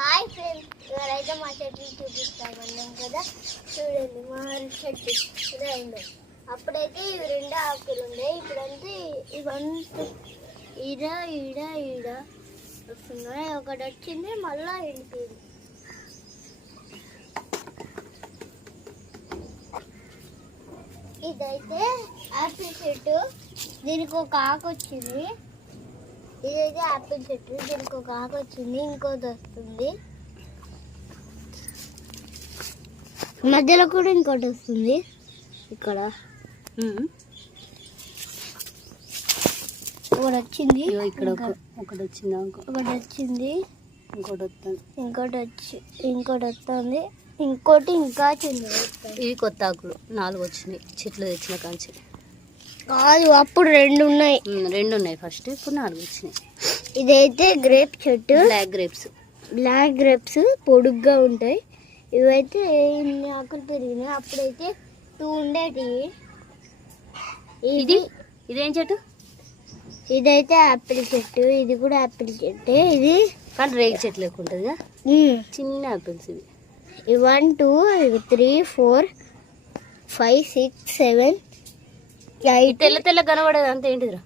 Hi friends, ఎవరైతే మా చెట్లు చూపిస్తామన్నాం కదా, చూడండి మా చెట్టు ఇదే. అప్పుడైతే ఇవి 2 ఆకులు ఉండే, ఇప్పుడంటే ఇవంతా ఈడ ఈడ ఈడ వస్తున్నాయి. ఒకటి వచ్చింది మళ్ళా ఎండిపోయింది. ఇదైతే యాపిల్ చెట్టు, దీనికి ఒక ఆకు వచ్చింది. ఇదైతే యాపిల్ చెట్టు, దీనికి ఒక ఆకు వచ్చింది, ఇంకోటి వస్తుంది. మధ్యలో కూడా ఇంకోటి వస్తుంది. ఇక్కడ ఒకటి వచ్చింది, ఇక్కడ ఒకటి వచ్చింది, ఇంకోటి వస్తుంది, ఇంకోటి వస్తుంది, ఇంకోటి ఇంకా చిన్న. ఇవి కొత్త ఆకులు 4 వచ్చినాయి చెట్లు తెచ్చిన కాంచి. కాదు, అప్పుడు 2 ఉన్నాయి. 2 ఉన్నాయి ఫస్ట్, ఇప్పుడు 4 వచ్చినాయి. ఇదైతే గ్రేప్ చెట్టు, బ్లాక్ గ్రేప్స్ పొడుగ్గా ఉంటాయి. ఇవైతే ఇన్ని ఆకులు పెరిగినాయి. అప్పుడైతే 2 ఉండేటివి. ఇదేం చెట్టు? ఇదైతే యాపిల్ చెట్టు, ఇది కూడా యాపిల్ చెట్టే. ఇది కానీ రేగి చెట్లు ఎక్కువ ఉంటుంది, చిన్న యాపిల్స్ ఇవి. 1 2 3 4 5 6 7 8. తెల్ల కనబడేది అంత ఏంటిదిరా?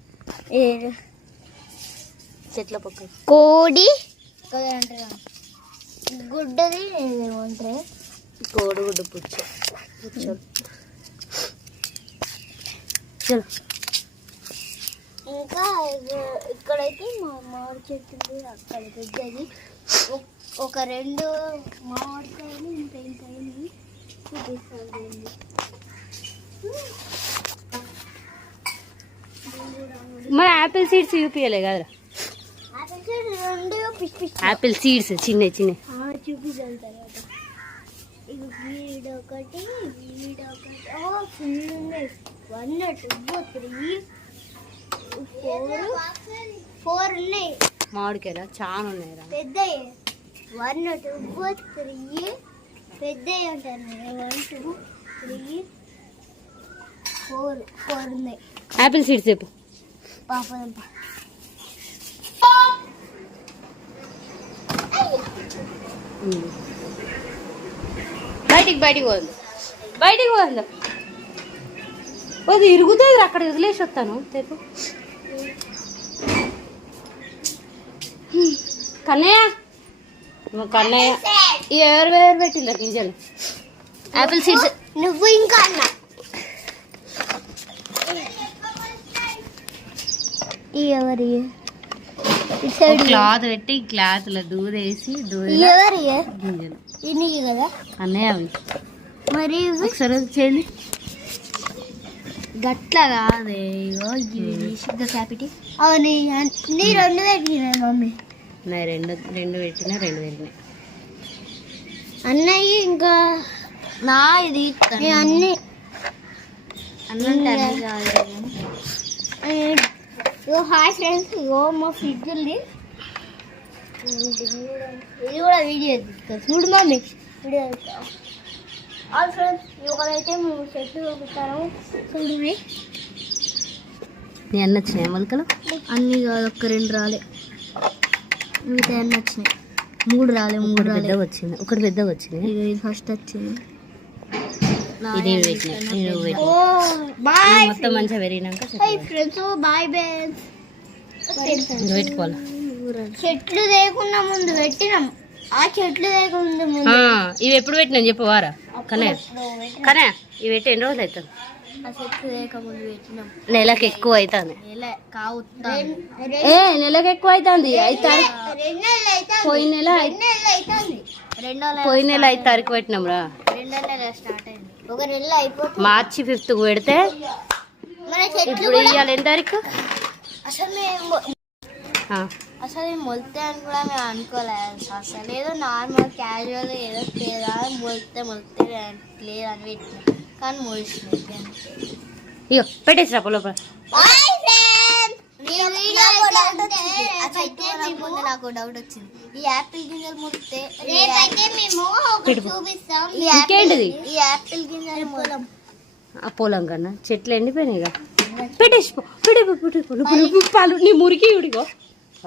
చెట్ల పక్క కోడి గుడ్డది ఏమంటారు, కోడిగుడ్డు పుచ్చు. ఇంకా ఇక్కడైతే మా మామిడి చెట్టు ఉంది. అక్కడ పెద్దది ఒక 2 మామిడికాయలు ఇంత ఇంతైనవి చూపిస్తాను. మన యాపిల్ సీడ్స్ చూపించలే కదరా? యాపిల్ సీడ్స్ చిన్న చూపిస్తాను తర్వాత. ఇది వీడొకటి ఫుల్ ఉన్నాయి. 1 2 3 4 ఉన్నాయి. మామిడికాయలు చాలా ఉన్నాయి పెద్దవి. 1 2 3 పెద్దవి ఉంటాయి. 1 2 3 4 ఉన్నాయి. యాపిల్ సీడ్స్ చెప్పు. పాప బయటికి పోదు అది ఇరుగుతుంది. అక్కడ వదిలేసి వస్తాను. తెపు కన్నయ్య ఎవరు పెట్టిందా గింజలు? యాపిల్ సీడ్స్ నువ్వు ఇంకా అన్నా. ఎవరి క్లాత్ పెట్టి క్లాత్ లో దూరేసి ఎవరి గింజలు ఇన్ని కదా అన్నయ్య అవి. మరి ఒకసారి చేయండి. గట్ల కాదే, క్యాపిటీ. అవును, నీ 2 పెట్టినా మమ్మీ. రెండు పెట్టినా 2 పెట్టినా అన్నయ్య ఇంకా నా ఇది అన్ని హాయ్ ఫ్రెండ్స్, ఇగో మా ఫ్రిడ్జ్ ఉంది. ఇది కూడా వీడియో తీసుకో చూడు మమ్మీ. వీడియో ఆల్ ఫ్రెండ్స్, ఒకరైతే మేము చెట్లు చూపిస్తాము చూడండి. నీ అన్న వచ్చినాయి మొలకలు? అన్నీ కాదు, ఒక్క 2 రాలే. మిగతా అన్నీ వచ్చినాయి. 3 రాలే. 3 పెద్దగా వచ్చింది, ఒకటి పెద్దగా వచ్చింది. ఇది ఫస్ట్ వచ్చింది. మొత్తం మంచిగా పెరిగినాక పెట్టుకోవాలి. చెట్లు లేకుండా ముందు పెట్టినాం. ఆ చెట్లు లేకుండా ముందు ఇవి ఎప్పుడు పెట్టినాం చెప్పవారా? కనే ఇవి పెట్టి ఎన్ని రోజులు అవుతుంది? ఆ చెట్లు లేకముందు పెట్టినాం. నెలకు ఎక్కువ అవుతుంది. నెలకు ఎక్కువ అవుతుంది. పోయిన నెల 5 తారీఖు పెట్టినాం రా. 2 నెలలు స్టార్ట్ అయింది. ఒక నెల అయిపోతుంది. మార్చి 5th పెడితే ఇప్పుడు ఇవాళ ఎన్ని తారీఖు? అసలు మొలితే అని కూడా మేము అనుకోలేదు. అసలు ఏదో నార్మల్ క్యాజువల్ ఏదో లేదా మొలితే లేదని పెట్టినా, కానీ మొలిచినాయి. ఇగో పెట్టేసి లోపల. నాకు డౌట్ వచ్చింది, ఈ యాపిల్ గింజలు ముడితే చూపిస్తాం. ఇంకేంటిది? ఈ యాపిల్ గింజలు పొలం కన్నా చెట్లు ఎండిపోయినాయిగా. పెట్టేసి పాలు నీ మురికి ఉడిగో.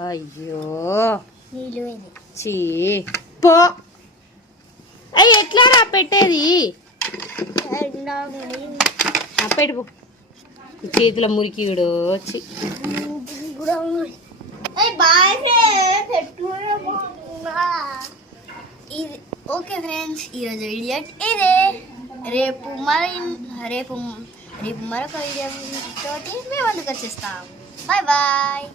అయ్యో చీ పో అయ్యి ఎట్లా రా పెట్టేది పెట్టు పో చేతిలో మురికి వచ్చి ఇది ఓకే ఫ్రెండ్స్, ఈరోజు వీడియో ఇదే. రేపు మరొక వీడియో తోటి మేము ముందుకు వచ్చేస్తాం. Bye bye.